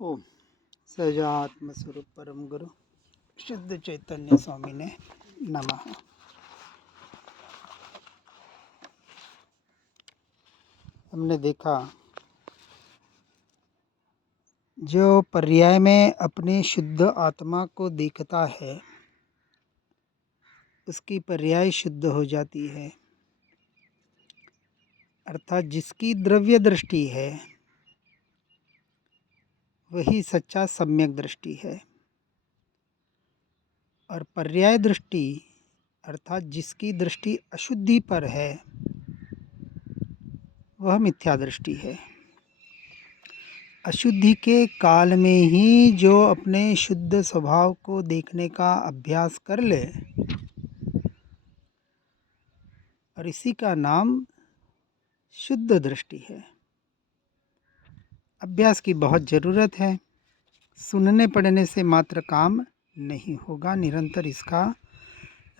ओम सहजात्म स्वरूप परम गुरु शुद्ध चैतन्य स्वामी ने नमः। हमने देखा जो पर्याय में अपनी शुद्ध आत्मा को देखता है उसकी पर्याय शुद्ध हो जाती है, अर्थात जिसकी द्रव्य दृष्टि है वही सच्चा सम्यक दृष्टि है, और पर्याय दृष्टि अर्थात जिसकी दृष्टि अशुद्धि पर है वह मिथ्या दृष्टि है। अशुद्धि के काल में ही जो अपने शुद्ध स्वभाव को देखने का अभ्यास कर ले, और इसी का नाम शुद्ध दृष्टि है। अभ्यास की बहुत ज़रूरत है। सुनने पढ़ने से मात्र काम नहीं होगा, निरंतर इसका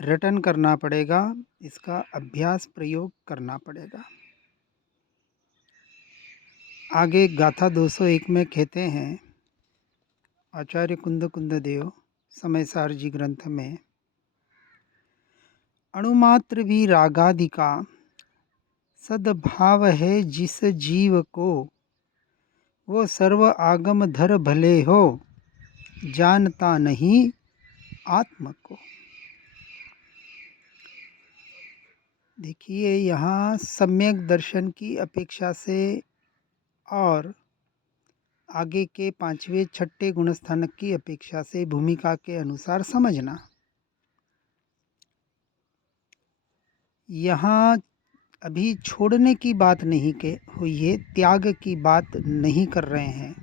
रटन करना पड़ेगा, इसका अभ्यास प्रयोग करना पड़ेगा। आगे गाथा 201 में कहते हैं आचार्य कुंद कुंद देव समयसार जी ग्रंथ में, अणुमात्र भी रागादि का सद्भाव है जिस जीव को, वो सर्व आगम धर भले हो, जानता नहीं आत्म को। देखिए, यहाँ सम्यक दर्शन की अपेक्षा से और आगे के 5वें 6ठे गुणस्थानक की अपेक्षा से भूमिका के अनुसार समझना। यहाँ अभी छोड़ने की बात नहीं हुई है, त्याग की बात नहीं कर रहे हैं।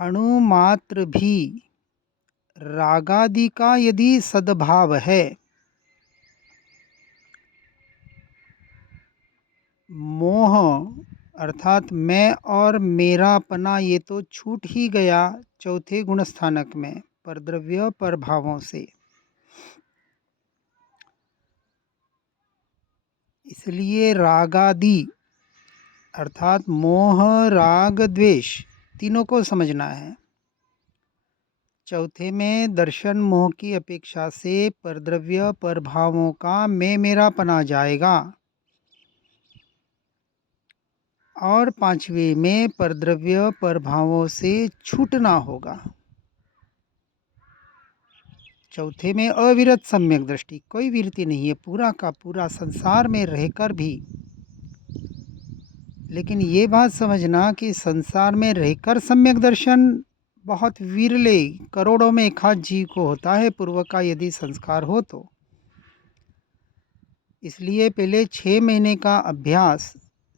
अणु मात्र भी रागादि का यदि सद्भाव है, मोह अर्थात मैं और मेरापना ये तो छूट ही गया चौथे गुणस्थानक में परद्रव्य परभावों से। इसलिए रागादि अर्थात मोह राग द्वेष तीनों को समझना है। चौथे में दर्शन मोह की अपेक्षा से परद्रव्य परभावों का मैं मेरापना जाएगा, और 5वें में परद्रव्य परभावों से छूटना होगा। चौथे में अविरत सम्यक दृष्टि, कोई विरति नहीं है, पूरा का पूरा संसार में रहकर भी। लेकिन ये बात समझना कि संसार में रहकर सम्यक दर्शन बहुत विरले, करोड़ों में एक आध जीव को होता है, पूर्व का यदि संस्कार हो तो। इसलिए पहले 6 महीने का अभ्यास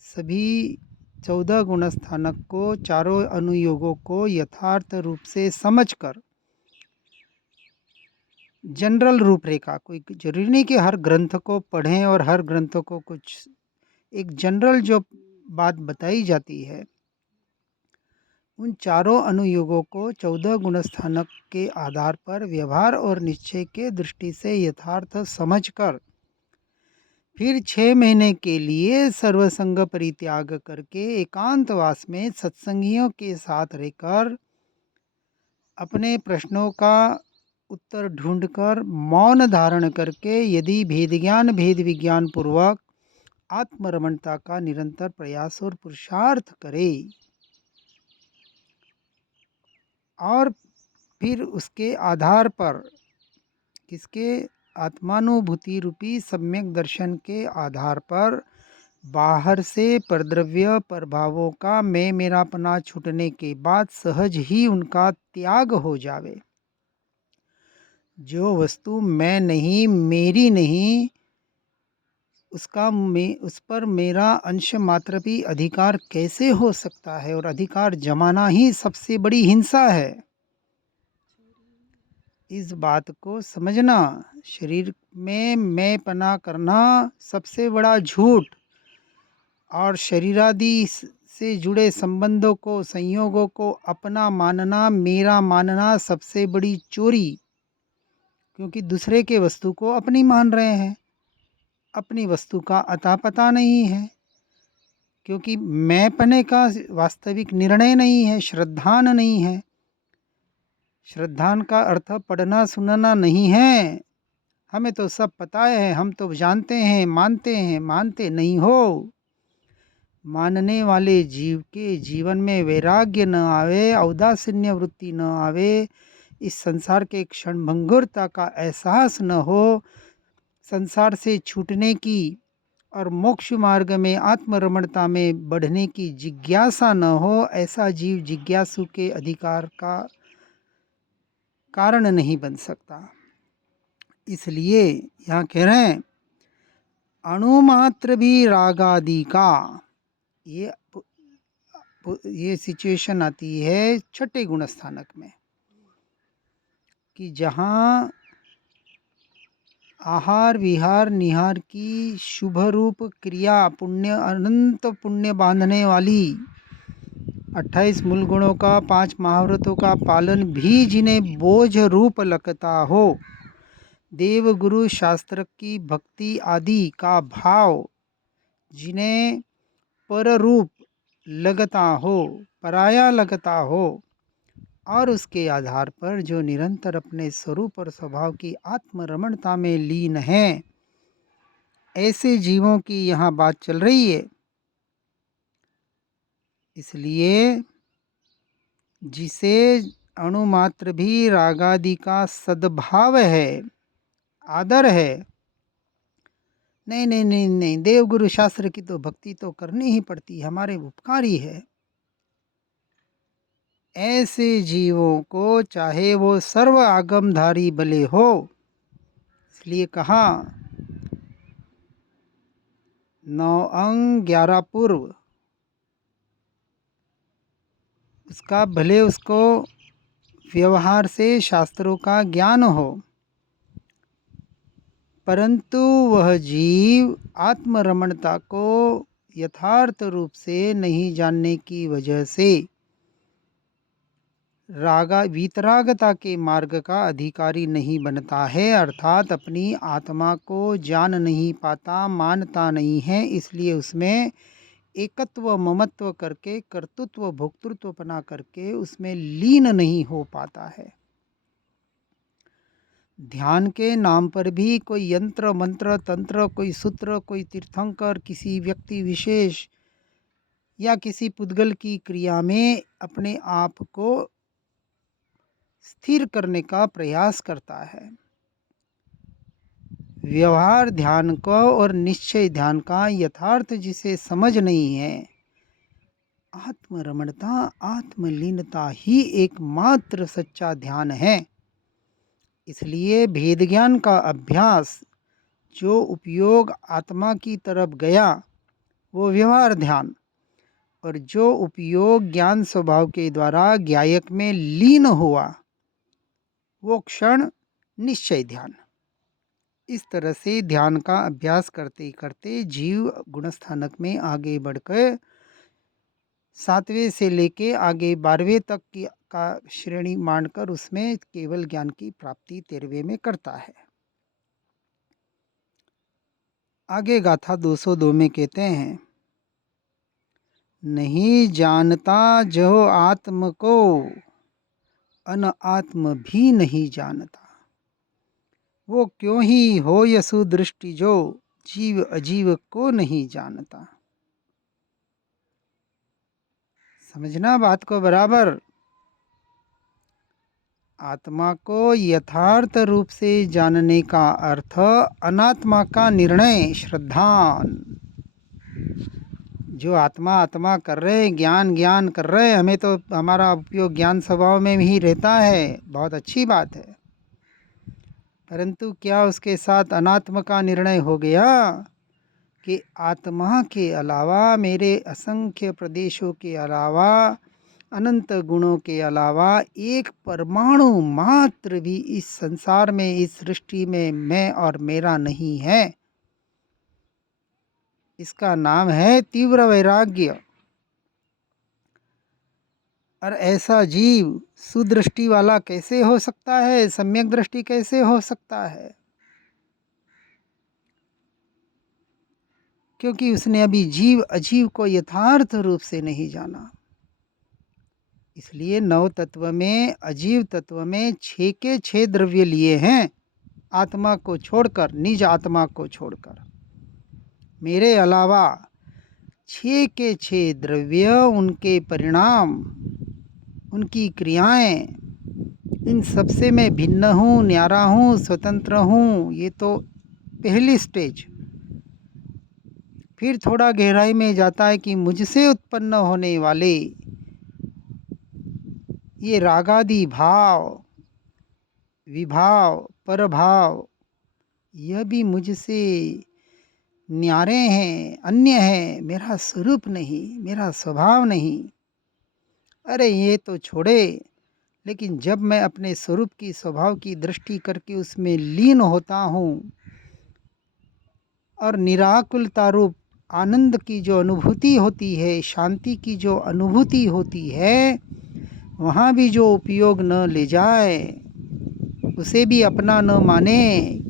सभी 14 गुणस्थानक को, चारों अनुयोगों को यथार्थ रूप से समझकर, जनरल रूपरेखा, कोई जरूरी नहीं कि हर ग्रंथ को पढ़ें और हर ग्रंथ को कुछ, एक जनरल जो बात बताई जाती है, उन चारों अनुयोगों को 14 गुणस्थानक के आधार पर व्यवहार और निश्चय के दृष्टि से यथार्थ समझकर फिर 6 महीने के लिए सर्वसंग परित्याग करके एकांतवास में सत्संगियों के साथ रहकर अपने प्रश्नों का उत्तर ढूंढकर मौन धारण करके यदि भेद ज्ञान भेद विज्ञान पूर्वक आत्मरमणता का निरंतर प्रयास और पुरुषार्थ करे, और फिर उसके आधार पर, किसके, आत्मानुभूति रूपी सम्यक दर्शन के आधार पर बाहर से परद्रव्य प्रभावों का मैं मेरापना छूटने के बाद सहज ही उनका त्याग हो जावे। जो वस्तु मैं नहीं, मेरी नहीं, उस पर मेरा अंश मात्र भी अधिकार कैसे हो सकता है, और अधिकार जमाना ही सबसे बड़ी हिंसा है। इस बात को समझना। शरीर में मैं पना करना सबसे बड़ा झूठ, और शरीरादि से जुड़े संबंधों को, संयोगों को अपना मानना, मेरा मानना सबसे बड़ी चोरी। क्योंकि दूसरे के वस्तु को अपनी मान रहे हैं, अपनी वस्तु का अता पता नहीं है। क्योंकि मैंपने का वास्तविक निर्णय नहीं है, श्रद्धान नहीं है। श्रद्धान का अर्थ पढ़ना सुनना नहीं है। हमें तो सब पता है, हम तो जानते हैं, मानते नहीं हो। मानने वाले जीव के जीवन में वैराग्य न आवे, औदासीन्य वृत्ति न आवे, इस संसार के क्षणभंगुरता का एहसास न हो, संसार से छूटने की और मोक्ष मार्ग में आत्मरमणता में बढ़ने की जिज्ञासा न हो, ऐसा जीव जिज्ञासु के अधिकार का कारण नहीं बन सकता। इसलिए यहाँ कह रहे हैं अणुमात्र भी रागादि का, ये सिचुएशन आती है छठे गुण स्थानक में कि जहाँ आहार विहार निहार की शुभ रूप क्रिया पुण्य अनंत पुण्य बांधने वाली 28 मूल गुणों का 5 महाव्रतों का पालन भी जिन्हें बोझ रूप लगता हो, देव गुरु शास्त्र की भक्ति आदि का भाव जिन्हें पर रूप लगता हो, पराया लगता हो, और उसके आधार पर जो निरंतर अपने स्वरूप और स्वभाव की आत्मरमणता में लीन हैं, ऐसे जीवों की यहाँ बात चल रही है। इसलिए जिसे अणुमात्र भी रागादि का सद्भाव है, आदर है, नहीं नहीं नहीं नहीं, देवगुरु शास्त्र की तो भक्ति तो करनी ही पड़ती, हमारे उपकारी है, ऐसे जीवों को चाहे वो सर्व आगमधारी भले हो, इसलिए कहा 9 अंग 11 पूर्व, उसका भले उसको व्यवहार से शास्त्रों का ज्ञान हो, परंतु वह जीव आत्मरमणता को यथार्थ रूप से नहीं जानने की वजह से वीतरागता के मार्ग का अधिकारी नहीं बनता है, अर्थात अपनी आत्मा को जान नहीं पाता, मानता नहीं है। इसलिए उसमें एकत्व ममत्व करके, कर्तृत्व भोक्तृत्वपना करके उसमें लीन नहीं हो पाता है। ध्यान के नाम पर भी कोई यंत्र मंत्र तंत्र, कोई सूत्र, कोई तीर्थंकर, किसी व्यक्ति विशेष या किसी पुद्गल की क्रिया में अपने आप को स्थिर करने का प्रयास करता है। व्यवहार ध्यान को और निश्चय ध्यान का यथार्थ जिसे समझ नहीं है, आत्मरमणता आत्मलीनता ही एकमात्र सच्चा ध्यान है। इसलिए भेद ज्ञान का अभ्यास जो उपयोग आत्मा की तरफ गया वो व्यवहार ध्यान, और जो उपयोग ज्ञान स्वभाव के द्वारा ज्ञायक में लीन हुआ वो क्षण निश्चय ध्यान। इस तरह से ध्यान का अभ्यास करते करते जीव गुणस्थानक में आगे बढ़कर 7वें से लेके आगे 12वें तक की का श्रेणी मानकर उसमें केवल ज्ञान की प्राप्ति 13वें में करता है। आगे गाथा 202 में कहते हैं, नहीं जानता जो आत्म को अन आत्म भी नहीं जानता, वो क्यों ही हो यसु दृष्टि जो जीव अजीव को नहीं जानता। समझना बात को बराबर। आत्मा को यथार्थ रूप से जानने का अर्थ अनात्मा का निर्णय श्रद्धान। जो आत्मा आत्मा कर रहे, ज्ञान ज्ञान कर रहे, हमें तो हमारा उपयोग ज्ञान स्वभाव में ही रहता है, बहुत अच्छी बात है, परंतु क्या उसके साथ अनात्म का निर्णय हो गया कि आत्मा के अलावा, मेरे असंख्य प्रदेशों के अलावा, अनंत गुणों के अलावा एक परमाणु मात्र भी इस संसार में, इस सृष्टि में मैं और मेरा नहीं है। इसका नाम है तीव्र वैराग्य। और ऐसा जीव सुदृष्टि वाला कैसे हो सकता है, सम्यक दृष्टि कैसे हो सकता है? क्योंकि उसने अभी जीव अजीव को यथार्थ रूप से नहीं जाना। इसलिए नव तत्व में, अजीव तत्व में 6 के 6 द्रव्य लिए हैं, आत्मा को छोड़कर, निज आत्मा को छोड़कर। मेरे अलावा 6 के 6 द्रव्य, उनके परिणाम, उनकी क्रियाएं, इन सबसे मैं भिन्न हूँ, न्यारा हूँ, स्वतंत्र हूँ। ये तो पहली स्टेज। फिर थोड़ा गहराई में जाता है कि मुझसे उत्पन्न होने वाले ये रागादि भाव, विभाव, परभाव, यह भी मुझसे न्यारे हैं, अन्य हैं, मेरा स्वरूप नहीं, मेरा स्वभाव नहीं। अरे ये तो छोड़े, लेकिन जब मैं अपने स्वरूप की, स्वभाव की दृष्टि करके उसमें लीन होता हूँ और निराकुलता रूप आनंद की जो अनुभूति होती है, शांति की जो अनुभूति होती है, वहाँ भी जो उपयोग न ले जाए, उसे भी अपना न माने,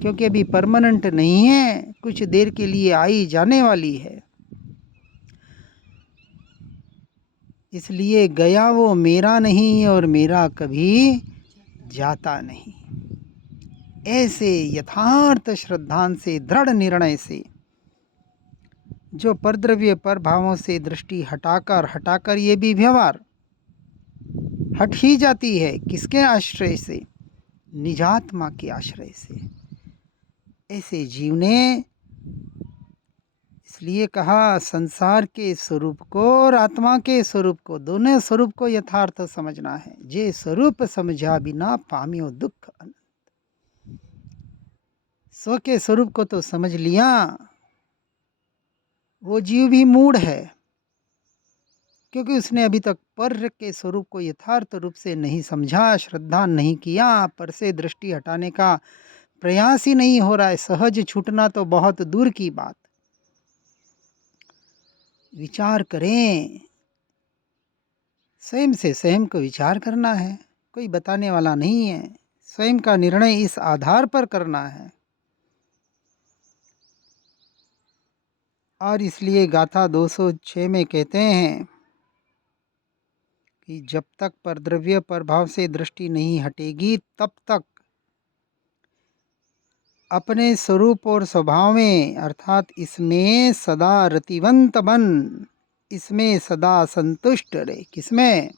क्योंकि अभी परमानेंट नहीं है, कुछ देर के लिए आई जाने वाली है। इसलिए गया वो मेरा नहीं और मेरा कभी जाता नहीं। ऐसे यथार्थ श्रद्धान से, दृढ़ निर्णय से, जो परद्रव्य पर भावों से दृष्टि हटाकर ये भी व्यवहार हट ही जाती है। किसके आश्रय से? निजात्मा के आश्रय से। ऐसे जीव ने इसलिए कहा, संसार के स्वरूप को और आत्मा के स्वरूप को, दोनों स्वरूप को यथार्थ समझना है। जे स्वरूप समझा बिना पामियो दुख अनंत। स्व के स्वरूप को तो समझ लिया, वो जीव भी मूढ़ है, क्योंकि उसने अभी तक पर के स्वरूप को यथार्थ रूप से नहीं समझा, श्रद्धा नहीं किया, पर से दृष्टि हटाने का प्रयास ही नहीं हो रहा है। सहज छूटना तो बहुत दूर की बात। विचार करें, स्वयं से स्वयं को विचार करना है, कोई बताने वाला नहीं है। स्वयं का निर्णय इस आधार पर करना है। और इसलिए गाथा 206 में कहते हैं कि जब तक परद्रव्य प्रभाव से दृष्टि नहीं हटेगी, तब तक अपने स्वरूप और स्वभाव में, अर्थात इसमें सदा रतिवंत बन, इसमें सदा संतुष्ट रहे। किसमें?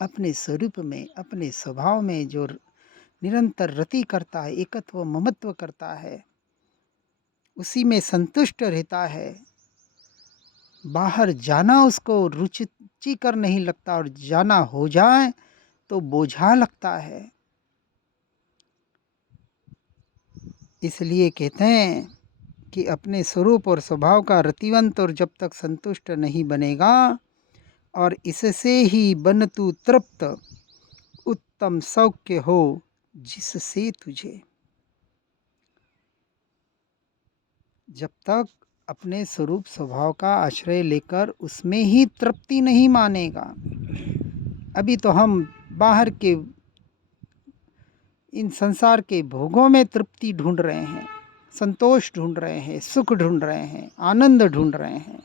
अपने स्वरूप में, अपने स्वभाव में जो निरंतर रति करता है, एकत्व ममत्व करता है, उसी में संतुष्ट रहता है। बाहर जाना उसको रुचिकर नहीं लगता, और जाना हो जाए तो बोझा लगता है। इसलिए कहते हैं कि अपने स्वरूप और स्वभाव का रतिवंत और जब तक संतुष्ट नहीं बनेगा, और इससे ही बन तू तृप्त, उत्तम सौख्य हो जिससे तुझे। जब तक अपने स्वरूप स्वभाव का आश्रय लेकर उसमें ही तृप्ति नहीं मानेगा, अभी तो हम बाहर के इन संसार के भोगों में तृप्ति ढूंढ रहे हैं, संतोष ढूंढ रहे हैं, सुख ढूंढ रहे हैं, आनंद ढूंढ रहे हैं।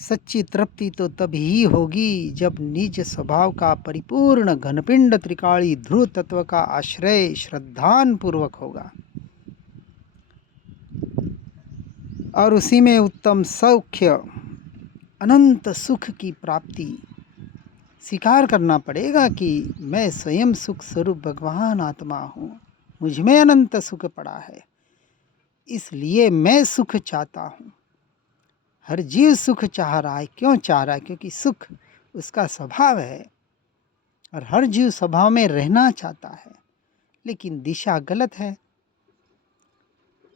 सच्ची तृप्ति तो तभी होगी जब निज स्वभाव का परिपूर्ण घनपिंड त्रिकाली ध्रुव तत्व का आश्रय श्रद्धान पूर्वक होगा, और उसी में उत्तम सौख्य, अनंत सुख की प्राप्ति। स्वीकार करना पड़ेगा कि मैं स्वयं सुख स्वरूप भगवान आत्मा हूँ, मुझ में अनंत सुख पड़ा है, इसलिए मैं सुख चाहता हूँ। हर जीव सुख चाह रहा है। क्यों चाह रहा है? क्योंकि सुख उसका स्वभाव है, और हर जीव स्वभाव में रहना चाहता है, लेकिन दिशा गलत है।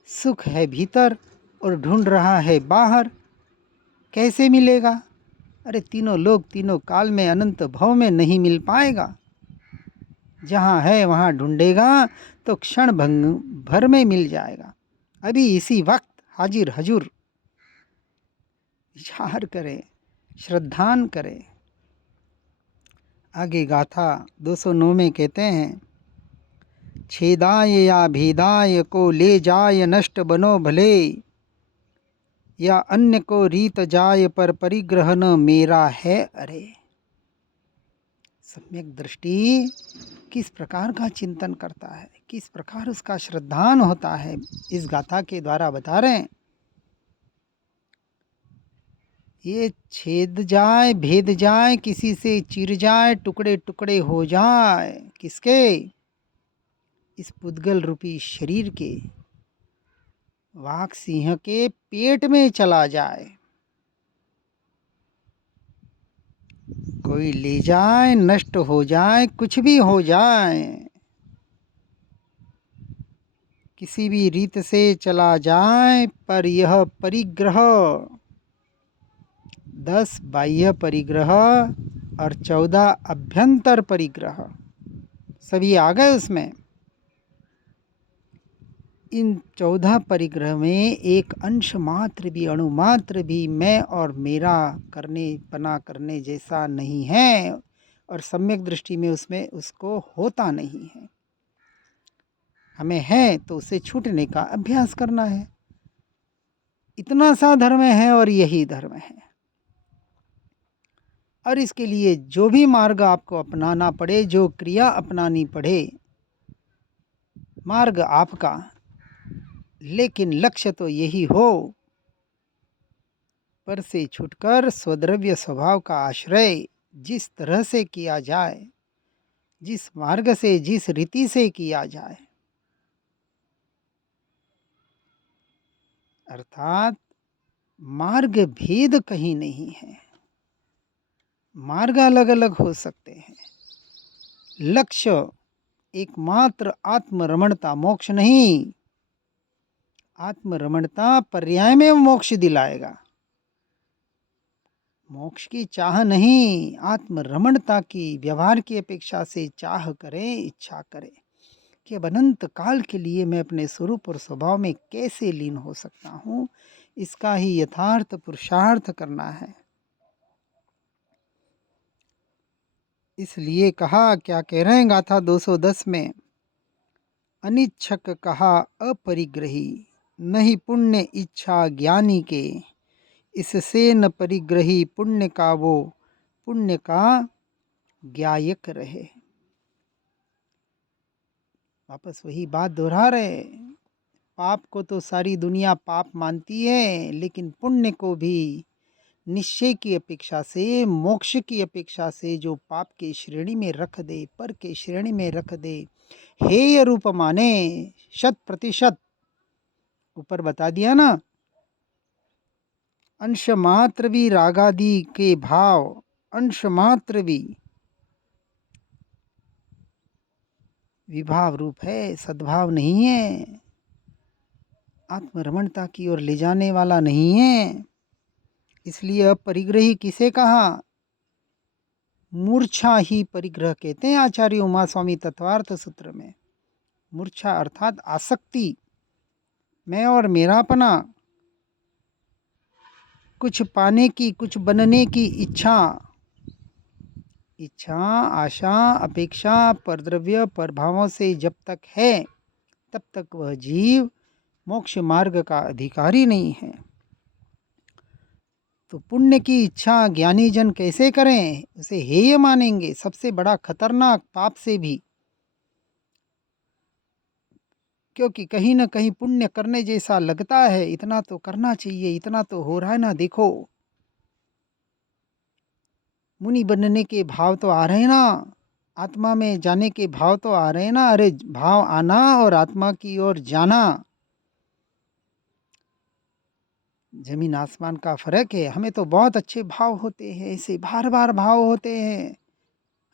सुख है भीतर और ढूंढ रहा है बाहर। कैसे मिलेगा? अरे तीनों लोग, तीनों काल में, अनंत भव में नहीं मिल पाएगा। जहाँ है वहाँ ढूंढेगा तो क्षण भर में मिल जाएगा। अभी इसी वक्त हाजिर हजूर। विचार करें, श्रद्धान करें। आगे गाथा 209 में कहते हैं छेदाय या भेदाय को ले जाय नष्ट बनो भले, या अन्य को रीत जाय पर परिग्रह न मेरा है। अरे सम्यक दृष्टि किस प्रकार का चिंतन करता है, किस प्रकार उसका श्रद्धान होता है, इस गाथा के द्वारा बता रहे हैं। ये छेद जाए, भेद जाए, किसी से चिर जाए, टुकड़े टुकड़े हो जाए, किसके? इस पुद्गल रूपी शरीर के, वाघ सिंह के पेट में चला जाए, कोई ले जाए, नष्ट हो जाए, कुछ भी हो जाए, किसी भी रीत से चला जाए, पर यह परिग्रह 10 बाह्य परिग्रह और 14 अभ्यंतर परिग्रह सभी आ गए उसमें। इन 14 परिग्रह में एक अंश मात्र भी, अणु मात्र भी मैं और मेरा करने पना करने जैसा नहीं है, और सम्यक दृष्टि में उसमें उसको होता नहीं है। हमें है तो उसे छूटने का अभ्यास करना है। इतना सा धर्म है और यही धर्म है, और इसके लिए जो भी मार्ग आपको अपनाना पड़े, जो क्रिया अपनानी पड़े, मार्ग आपका, लेकिन लक्ष्य तो यही हो, पर से छूटकर स्वद्रव्य स्वभाव का आश्रय जिस तरह से किया जाए, जिस मार्ग से, जिस रीति से किया जाए, अर्थात मार्ग भेद कहीं नहीं है। मार्ग अलग अलग हो सकते हैं, लक्ष्य एकमात्र आत्मरमणता, मोक्ष नहीं। आत्मरमणता पर्याय में मोक्ष दिलाएगा, मोक्ष की चाह नहीं, आत्मरमणता की, व्यवहार की अपेक्षा से चाह करें, इच्छा करें कि अब अनंत काल के लिए मैं अपने स्वरूप और स्वभाव में कैसे लीन हो सकता हूँ, इसका ही यथार्थ पुरुषार्थ करना है। इसलिए कहा, क्या कह रहे हैं गाथा 210 में, अनिच्छक कहा अपरिग्रही, नहीं पुण्य इच्छा ज्ञानी के, इससे न परिग्रही पुण्य का वो, पुण्य का ज्ञायक रहे। वापस वही बात दोहरा रहे, पाप को तो सारी दुनिया पाप मानती है, लेकिन पुण्य को भी निश्चय की अपेक्षा से, मोक्ष की अपेक्षा से जो पाप की श्रेणी में रख दे, पर के श्रेणी में रख दे, हेय रूप माने 100%। ऊपर बता दिया ना, अंश मात्र भी रागादि के भाव, अंश मात्र भी विभाव रूप है, सद्भाव नहीं है, आत्मरमणता की ओर ले जाने वाला नहीं है। इसलिए अपरिग्रही किसे कहा? मूर्छा ही परिग्रह कहते हैं आचार्य उमा स्वामी तत्वार्थ सूत्र में। मूर्छा अर्थात आसक्ति, मैं और मेरापना, कुछ पाने की, कुछ बनने की इच्छा, आशा, अपेक्षा, परद्रव्य, परभावों से जब तक है, तब तक वह जीव मोक्ष मार्ग का अधिकारी नहीं है। तो पुण्य की इच्छा ज्ञानी जन कैसे करें? उसे हेय मानेंगे, सबसे बड़ा खतरनाक पाप से भी, क्योंकि कहीं ना कहीं पुण्य करने जैसा लगता है, इतना तो करना चाहिए, इतना तो हो रहा है ना, देखो मुनि बनने के भाव तो आ रहे हैं ना, आत्मा में जाने के भाव तो आ रहे हैं ना। अरे भाव आना और आत्मा की ओर जाना जमीन आसमान का फर्क है। हमें तो बहुत अच्छे भाव होते हैं, ऐसे बार बार भाव होते हैं,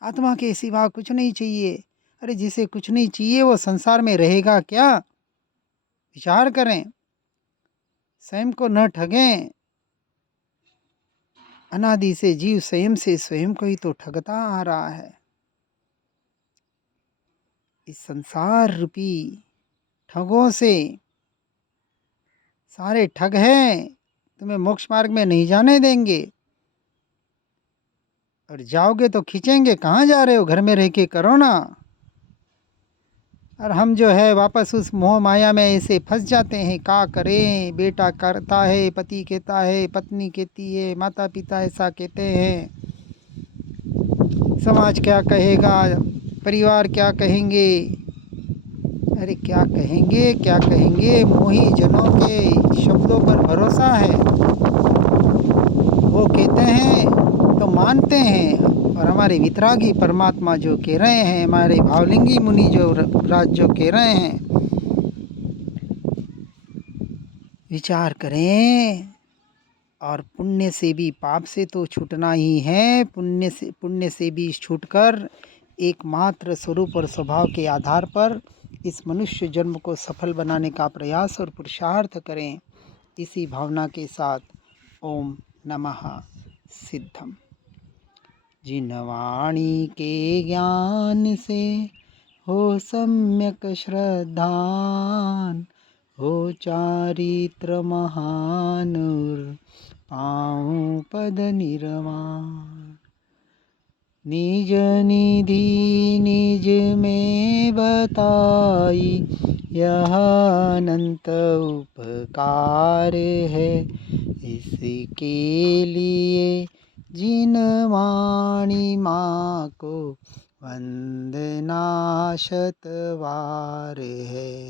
आत्मा के सिवा कुछ नहीं चाहिए। अरे जिसे कुछ नहीं चाहिए वो संसार में रहेगा क्या? विचार करें, स्वयं को न ठगें। अनादि से जीव स्वयं से स्वयं को ही तो ठगता आ रहा है। इस संसार रूपी ठगों से, सारे ठग हैं, तुम्हें मोक्ष मार्ग में नहीं जाने देंगे, और जाओगे तो खींचेंगे। कहाँ जा रहे हो? घर में रह के करो ना। और हम जो है वापस उस मोह माया में ऐसे फंस जाते हैं। क्या करें, बेटा करता है, पति कहता है, पत्नी कहती है, माता पिता ऐसा कहते हैं, समाज क्या कहेगा, परिवार क्या कहेंगे। अरे क्या कहेंगे क्या कहेंगे, मोही जनों के शब्दों पर भरोसा है। वो कहते हैं तो मानते हैं, और हमारे वितरागी परमात्मा जो कह रहे हैं, हमारे भावलिंगी मुनि जो राज जो कह रहे हैं, विचार करें। और पुण्य से भी, पाप से तो छूटना ही है, पुण्य से भी छूटकर एकमात्र स्वरूप और स्वभाव के आधार पर इस मनुष्य जन्म को सफल बनाने का प्रयास और पुरुषार्थ करें। इसी भावना के साथ ओम नमः सिद्धम। जिन वाणी के ज्ञान से हो सम्यक श्रद्धान, हो चारित्र महानुर पाऊँ पद निर्वाण। निज निधि निज में बताई, यह अनंत उपकार है। इसके लिए जिन वाणी माँ को वंदना शतवार है।